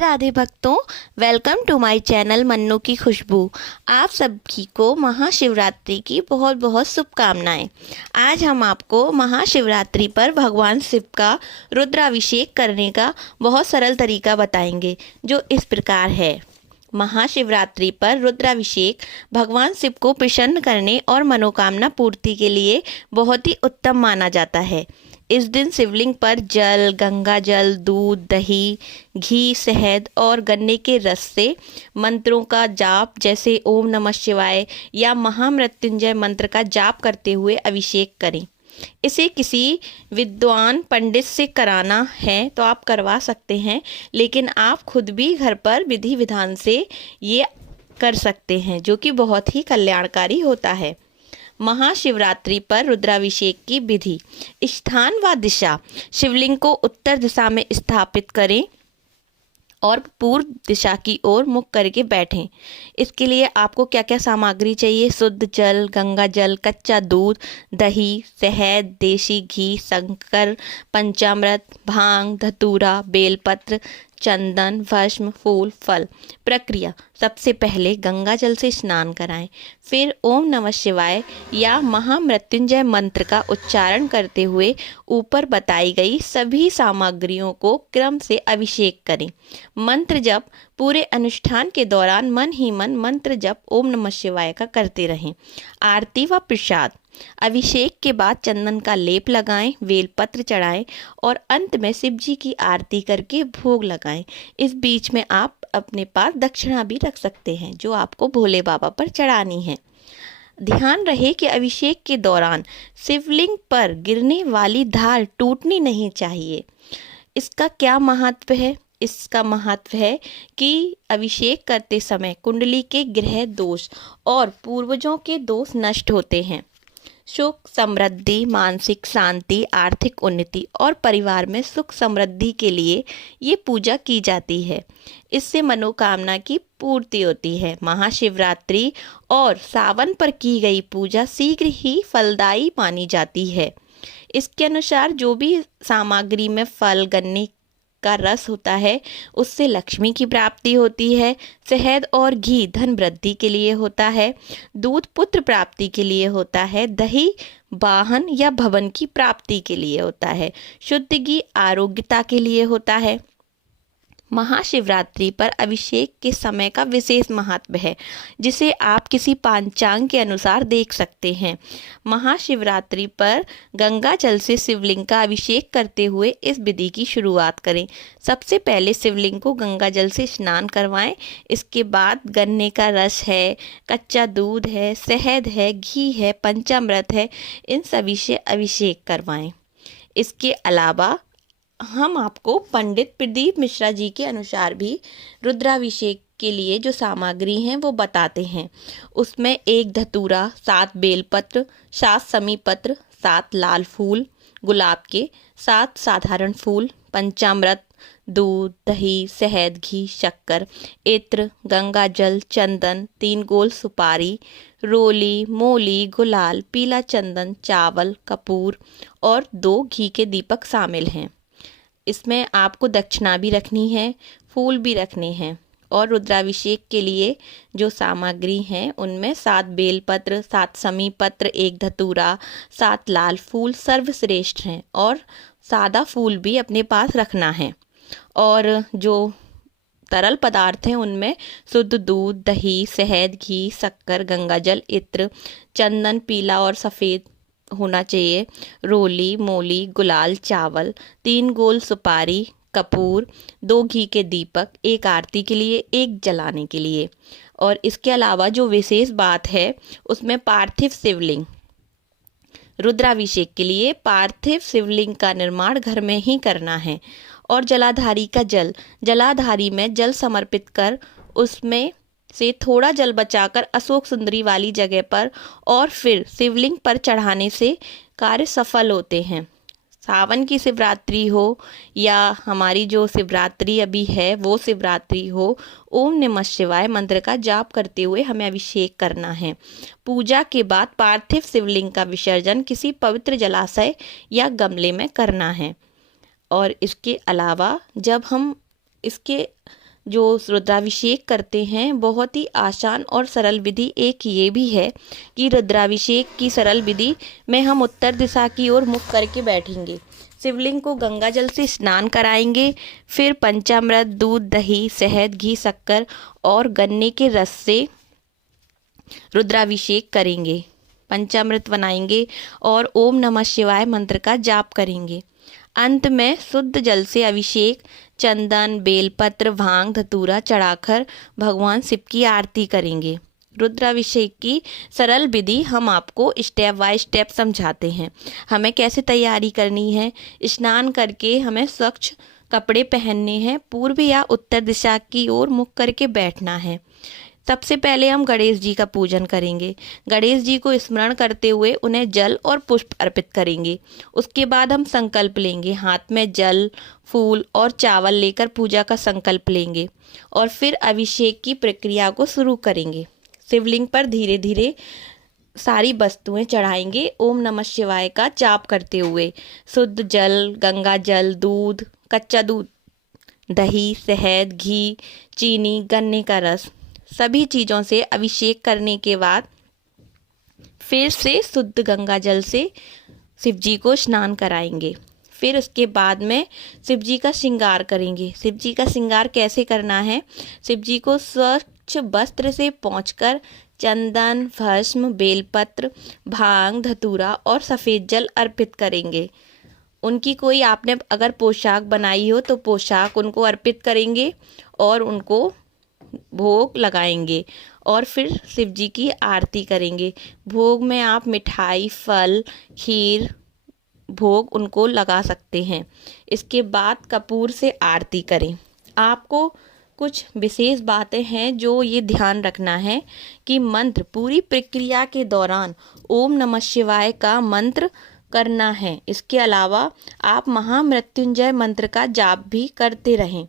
राधे भक्तों, welcome to my channel Mannu की खुशबू। आप सभी को महाशिवरात्रि की बहुत बहुत शुभकामनाएं। आज हम आपको महाशिवरात्रि पर भगवान शिव का रुद्राभिषेक करने का बहुत सरल तरीका बताएंगे, जो इस प्रकार है। महाशिवरात्रि पर रुद्राभिषेक भगवान शिव को प्रसन्न करने और मनोकामना पूर्ति के लिए बहुत ही उत्तम माना जाता है। इस दिन शिवलिंग पर जल, गंगा जल, दूध, दही, घी, शहद और गन्ने के रस से मंत्रों का जाप जैसे ओम नमः शिवाय या महामृत्युंजय मंत्र का जाप करते हुए अभिषेक करें। इसे किसी विद्वान पंडित से कराना है तो आप करवा सकते हैं, लेकिन आप खुद भी घर पर विधि विधान से ये कर सकते हैं, जो कि बहुत ही कल्याणकारी होता है। महाशिवरात्रि पर रुद्राभिषेक की विधि। स्थान व दिशा। शिवलिंग को उत्तर दिशा में स्थापित करें और पूर्व दिशा की ओर मुख करके बैठें। इसके लिए आपको क्या क्या सामग्री चाहिए? शुद्ध जल, गंगा जल, कच्चा दूध, दही, शहद, देसी घी, शंकर, पंचामृत, भांग, धतूरा, बेलपत्र, चंदन, भस्म, फूल, फल। प्रक्रिया। सबसे पहले गंगा जल से स्नान कराएं, फिर ओम नमः शिवाय या महामृत्युंजय मंत्र का उच्चारण करते हुए ऊपर बताई गई सभी सामग्रियों को क्रम से अभिषेक करें। मंत्र जप। पूरे अनुष्ठान के दौरान मन ही मन मंत्र जप ओम नमः शिवाय का करते रहें। आरती व प्रसाद। अभिषेक के बाद चंदन का लेप लगाएं, बेलपत्र चढ़ाएं और अंत में शिव जी की आरती करके भोग लगाएं। इस बीच में आप अपने पास दक्षिणा भी रख सकते हैं, जो आपको भोले बाबा पर चढ़ानी है। ध्यान रहे कि अभिषेक के दौरान शिवलिंग पर गिरने वाली धार टूटनी नहीं चाहिए। इसका क्या महत्व है? इसका महत्व है कि अभिषेक करते समय कुंडली के ग्रह दोष और पूर्वजों के दोष नष्ट होते हैं। सुख समृद्धि, मानसिक शांति, आर्थिक उन्नति और परिवार में सुख समृद्धि के लिए ये पूजा की जाती है। इससे मनोकामना की पूर्ति होती है। महाशिवरात्रि और सावन पर की गई पूजा शीघ्र ही फलदायी मानी जाती है। इसके अनुसार जो भी सामग्री में फल, गन्ने का रस होता है, उससे लक्ष्मी की प्राप्ति होती है। शहद और घी धन वृद्धि के लिए होता है। दूध पुत्र प्राप्ति के लिए होता है। दही वाहन या भवन की प्राप्ति के लिए होता है। शुद्ध घी आरोग्यता के लिए होता है। महाशिवरात्रि पर अभिषेक के समय का विशेष महत्व है, जिसे आप किसी पंचांग के अनुसार देख सकते हैं। महाशिवरात्रि पर गंगा जल से शिवलिंग का अभिषेक करते हुए इस विधि की शुरुआत करें। सबसे पहले शिवलिंग को गंगा जल से स्नान करवाएं। इसके बाद गन्ने का रस है, कच्चा दूध है, शहद है, घी है, पंचामृत है, इन सभी से अभिषेक करवाएं। इसके अलावा हम आपको पंडित प्रदीप मिश्रा जी के अनुसार भी रुद्राभिषेक के लिए जो सामग्री हैं वो बताते हैं। उसमें 1 धतूरा, 7 बेलपत्र, 7 समी पत्र, 7 लाल फूल गुलाब के, 7 साधारण फूल, पंचामृत, दूध, दही, शहद, घी, शक्कर, इत्र, गंगा जल, चंदन, 3 गोल सुपारी, रोली, मोली, गुलाल, पीला चंदन, चावल, कपूर और 2 घी के दीपक शामिल हैं। इसमें आपको दक्षिणा भी रखनी है, फूल भी रखने हैं। और रुद्राभिषेक के लिए जो सामग्री हैं उनमें 7 बेलपत्र, 7 समी पत्र, 1 धतूरा, 7 लाल फूल सर्वश्रेष्ठ हैं और सादा फूल भी अपने पास रखना है। और जो तरल पदार्थ हैं उनमें शुद्ध दूध, दही, शहद, घी, शक्कर, गंगाजल, इत्र, चंदन पीला और सफ़ेद होना चाहिए, रोली, मोली, गुलाल, चावल, 3 गोल सुपारी, कपूर, 2 घी के दीपक, 1 आरती के लिए, 1 जलाने के लिए। और इसके अलावा जो विशेष बात है उसमें पार्थिव शिवलिंग। रुद्राभिषेक के लिए पार्थिव शिवलिंग का निर्माण घर में ही करना है। और जलाधारी का जल। जलाधारी में जल समर्पित कर उसमें से थोड़ा जल बचाकर अशोक सुंदरी वाली जगह पर और फिर शिवलिंग पर चढ़ाने से कार्य सफल होते हैं। सावन की शिवरात्रि हो या हमारी जो शिवरात्रि अभी है वो शिवरात्रि हो, ओम नमः शिवाय मंत्र का जाप करते हुए हमें अभिषेक करना है। पूजा के बाद पार्थिव शिवलिंग का विसर्जन किसी पवित्र जलाशय या गमले में करना है। और इसके अलावा जब हम इसके जो रुद्राभिषेक करते हैं, बहुत ही आसान और सरल विधि एक ये भी है कि रुद्राभिषेक की सरल विधि में हम उत्तर दिशा की ओर मुख करके बैठेंगे। शिवलिंग को गंगा जल से स्नान कराएंगे। फिर पंचामृत, दूध, दही, शहद, घी, शक्कर और गन्ने के रस से रुद्राभिषेक करेंगे। पंचामृत बनाएंगे और ओम नमः शिवाय मंत्र का जाप करेंगे। अंत में शुद्ध जल से अभिषेक, चंदन, बेलपत्र, भांग, धतूरा चढ़ाकर भगवान शिव की आरती करेंगे। रुद्राभिषेक की सरल विधि हम आपको स्टेप बाय स्टेप समझाते हैं। हमें कैसे तैयारी करनी है। स्नान करके हमें स्वच्छ कपड़े पहनने हैं। पूर्व या उत्तर दिशा की ओर मुख करके बैठना है। सबसे पहले हम गणेश जी का पूजन करेंगे। गणेश जी को स्मरण करते हुए उन्हें जल और पुष्प अर्पित करेंगे। उसके बाद हम संकल्प लेंगे। हाथ में जल, फूल और चावल लेकर पूजा का संकल्प लेंगे और फिर अभिषेक की प्रक्रिया को शुरू करेंगे। शिवलिंग पर धीरे धीरे सारी वस्तुएं चढ़ाएंगे। ओम नमः शिवाय का जाप करते हुए शुद्ध जल, गंगा जल, दूध, कच्चा दूध, दही, शहद, घी, चीनी, गन्ने का रस, सभी चीज़ों से अभिषेक करने के बाद फिर से शुद्ध गंगा जल से शिव जी को स्नान कराएंगे। फिर उसके बाद में शिव जी का श्रृंगार करेंगे। शिव जी का श्रृंगार कैसे करना है। शिव जी को स्वच्छ वस्त्र से पोंछकर चंदन, भस्म, बेलपत्र, भांग, धतूरा और सफ़ेद जल अर्पित करेंगे। उनकी कोई आपने अगर पोशाक बनाई हो तो पोशाक उनको अर्पित करेंगे और उनको भोग लगाएंगे और फिर शिव जी की आरती करेंगे। भोग में आप मिठाई, फल, खीर भोग उनको लगा सकते हैं। इसके बाद कपूर से आरती करें। आपको कुछ विशेष बातें हैं जो ये ध्यान रखना है कि मंत्र पूरी प्रक्रिया के दौरान ओम नमः शिवाय का मंत्र करना है। इसके अलावा आप महामृत्युंजय मंत्र का जाप भी करते रहें।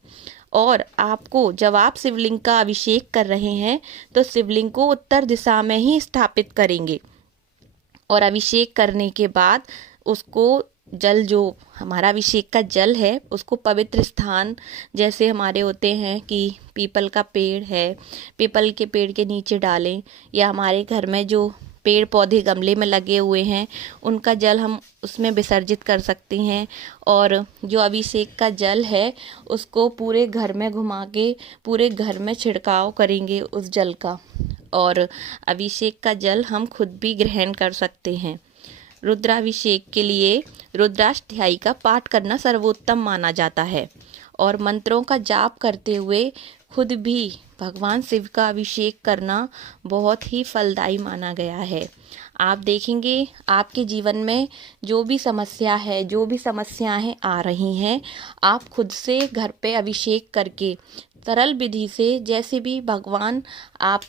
और आपको जब आप शिवलिंग का अभिषेक कर रहे हैं तो शिवलिंग को उत्तर दिशा में ही स्थापित करेंगे और अभिषेक करने के बाद उसको जल, जो हमारा अभिषेक का जल है, उसको पवित्र स्थान जैसे हमारे होते हैं कि पीपल का पेड़ है, पीपल के पेड़ के नीचे डालें, या हमारे घर में जो पेड़ पौधे गमले में लगे हुए हैं उनका जल हम उसमें विसर्जित कर सकते हैं। और जो अभिषेक का जल है उसको पूरे घर में घुमा के पूरे घर में छिड़काव करेंगे उस जल का। और अभिषेक का जल हम खुद भी ग्रहण कर सकते हैं। रुद्राभिषेक के लिए रुद्राष्टध्यायी का पाठ करना सर्वोत्तम माना जाता है और मंत्रों का जाप करते हुए खुद भी भगवान शिव का अभिषेक करना बहुत ही फलदायी माना गया है। आप देखेंगे आपके जीवन में जो भी समस्या है, जो भी समस्याएं आ रही हैं, आप खुद से घर पे अभिषेक करके सरल विधि से, जैसे भी भगवान आप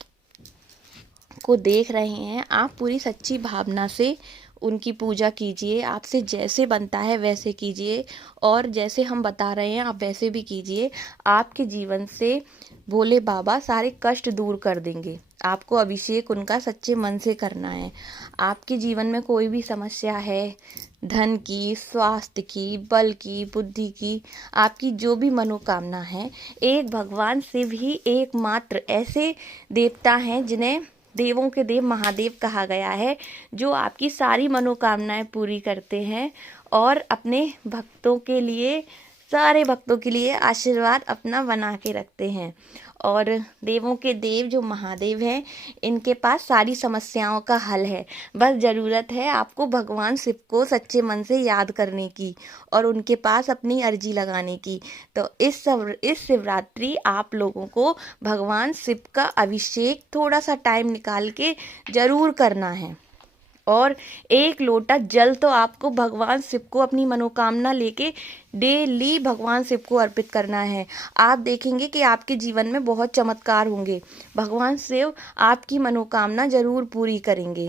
को देख रहे हैं, आप पूरी सच्ची भावना से उनकी पूजा कीजिए। आपसे जैसे बनता है वैसे कीजिए और जैसे हम बता रहे हैं आप वैसे भी कीजिए। आपके जीवन से भोले बाबा सारे कष्ट दूर कर देंगे। आपको अभिषेक उनका सच्चे मन से करना है। आपके जीवन में कोई भी समस्या है, धन की, स्वास्थ्य की, बल की, बुद्धि की, आपकी जो भी मनोकामना है, एक भगवान शिव ही एकमात्र ऐसे देवता हैं जिन्हें देवों के देव महादेव कहा गया है, जो आपकी सारी मनोकामनाएं पूरी करते हैं और अपने भक्तों के लिए, सारे भक्तों के लिए आशीर्वाद अपना बना के रखते हैं। और देवों के देव जो महादेव हैं, इनके पास सारी समस्याओं का हल है। बस ज़रूरत है आपको भगवान शिव को सच्चे मन से याद करने की और उनके पास अपनी अर्जी लगाने की। तो इस शिवरात्रि आप लोगों को भगवान शिव का अभिषेक थोड़ा सा टाइम निकाल के ज़रूर करना है और एक लोटा जल तो आपको भगवान शिव को अपनी मनोकामना लेके डेली भगवान शिव को अर्पित करना है। आप देखेंगे कि आपके जीवन में बहुत चमत्कार होंगे। भगवान शिव आपकी मनोकामना जरूर पूरी करेंगे।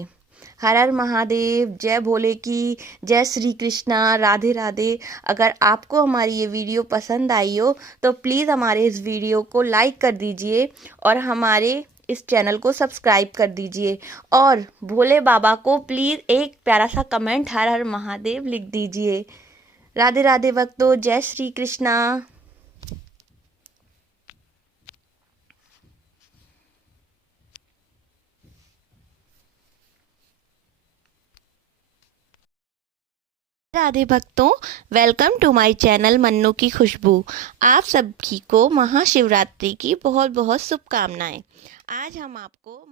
हर हर महादेव, जय भोले की, जय श्री कृष्णा, राधे राधे। अगर आपको हमारी ये वीडियो पसंद आई हो तो प्लीज़ हमारे इस वीडियो को लाइक कर दीजिए और हमारे इस चैनल को सब्सक्राइब कर दीजिए और भोले बाबा को प्लीज़ एक प्यारा सा कमेंट हर हर महादेव लिख दीजिए। राधे राधे भक्तों, जय श्री कृष्णा। राधे भक्तों, welcome to my channel Mannu की खुशबू। आप सभी को महाशिवरात्रि की बहुत बहुत शुभकामनाएं। आज हम आपको